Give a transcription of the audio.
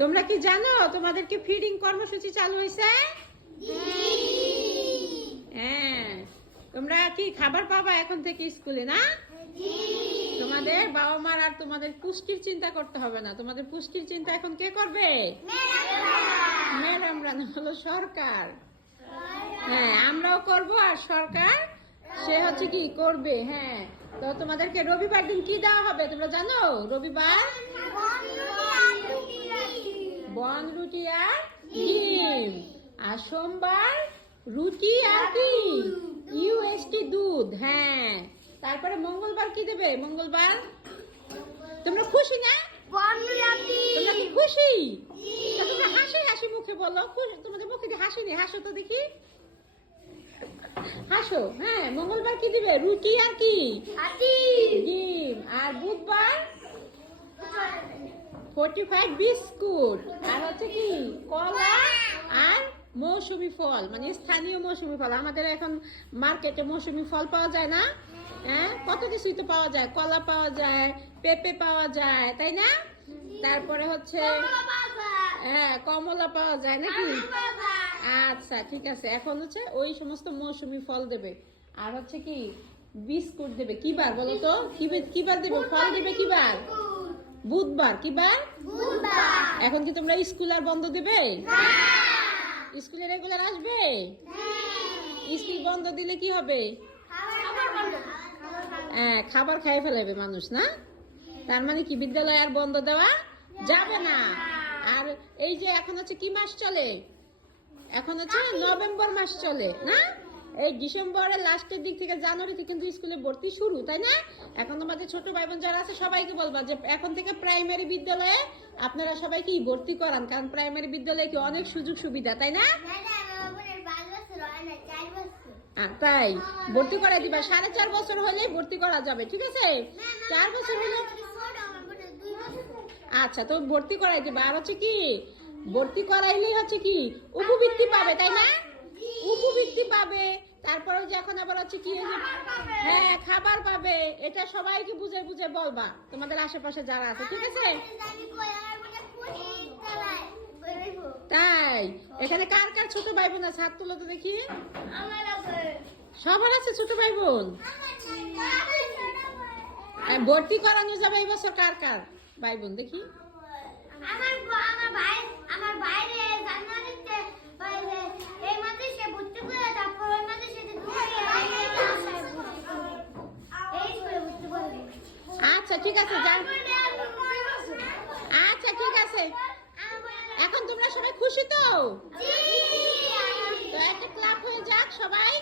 তোমরা কি জানো তোমাদেরকে ফিডিং কর্মসূচি চালু হয়েছে? হ্যাঁ, তোমরা কি খাবার পাবা এখন থেকে স্কুলে, না? তোমাদের বাবা মার আর তোমাদের পুষ্টির চিন্তা করতে হবে না। তোমাদের পুষ্টির চিন্তা এখন কে করবে? ম্যাডামরা, না হলো সরকার। হ্যাঁ, আমরাও করব আর সরকার সে হচ্ছে কি করবে। হ্যাঁ, তো তোমাদেরকে রবিবার দিন কি দেওয়া হবে তোমরা জানো? রবিবার বন রুটি আর ডিম, আর সোমবার রুটি আর কি ইউএসটি দুধ। হ্যাঁ, তারপরে মঙ্গলবার কি দেবে? মঙ্গলবার তোমরা খুশি না? তোমরা কি খুশি? তোমরা হাসি হাসি মুখে বলো, তোমাদের মুখে দিয়ে হাসি নেই, হাসো তো দেখি, হাসো। হ্যাঁ, মঙ্গলবার কি দিবে? রুটি আর কি ডিম, আর বুধবার 45 বিস্কুট, আর হচ্ছে কি কলা আর মৌসুমী ফল, মানে স্থানীয় মৌসুমী ফল। আমাদের এখন মার্কেটে মৌসুমী ফল পাওয়া যায় না? হ্যাঁ, কত কিছুই তো পাওয়া যায়, কলা পাওয়া যায়, পেঁপে পাওয়া যায়, তাই না? তারপরে হচ্ছে হ্যাঁ, কমলা পাওয়া যায় নাকি? আচ্ছা, ঠিক আছে। এখন হচ্ছে ওই সমস্ত মৌসুমী ফল দেবে, আর হচ্ছে কি বিস্কুট দেবে। কিবার বলো তো? কিবার দেবে? ফল দেবে কিবার? বুধবার। কিবার? এখন কি তোমরা স্কুল আর বন্ধ দেবে? স্কুলে রেগুলার আসবে? স্কুল বন্ধ দিলে কি হবে? হ্যাঁ, খাবার খাই ফেলাবে মানুষ, না? তার মানে কি বিদ্যালয় আর বন্ধ দেওয়া যাবে না। আর এই যে এখন হচ্ছে কি মাস চলে? এখন হচ্ছে নভেম্বর মাস চলে, না? এই ডিসেম্বরের লাস্টের দিক থেকে জানুয়ারিতে কিন্তু স্কুলে ভর্তি শুরু, তাই না? এখন তোমাদের ছোট ভাই বোন যারা আছে সবাইকে বলবা যে এখন থেকে প্রাইমারি বিদ্যালয়ে আপনারা সবাইকে ভর্তি করান, কারণ প্রাইমারি বিদ্যালয়ে কি অনেক সুযোগ সুবিধা, তাই না? তাই ভর্তি করাই দিবা। 4.5 বছর হলে ভর্তি করা যাবে, ঠিক আছে? 4 বছর হলে আচ্ছা, তো ভর্তি করাই দিবা। আর হচ্ছে কি ভর্তি করাইলেই হচ্ছে কি উপবৃত্তি পাবে, তাই না? উপবৃত্তি পাবে। তারপরে যে এখন আবার হচ্ছে কি হ্যাঁ, খাবার পাবে। এটা সবাইকে বুঝে বুঝে বলবা তোমাদের আশেপাশে যারা আছে, ঠিক আছে? তাই এখানে কার কার ছোট ভাই বোন আছে? হাত তুলো তো দেখি। সবার আছে ছোট ভাই বোন? ভর্তি করানো যাবে এই বছর কার কার ভাই বোন দেখি? আচ্ছা, ঠিক আছে, যান। আচ্ছা, ঠিক আছে। এখন তোমরা সবাই খুশি তো? একটা ক্লাব হয়ে যাক সবাই।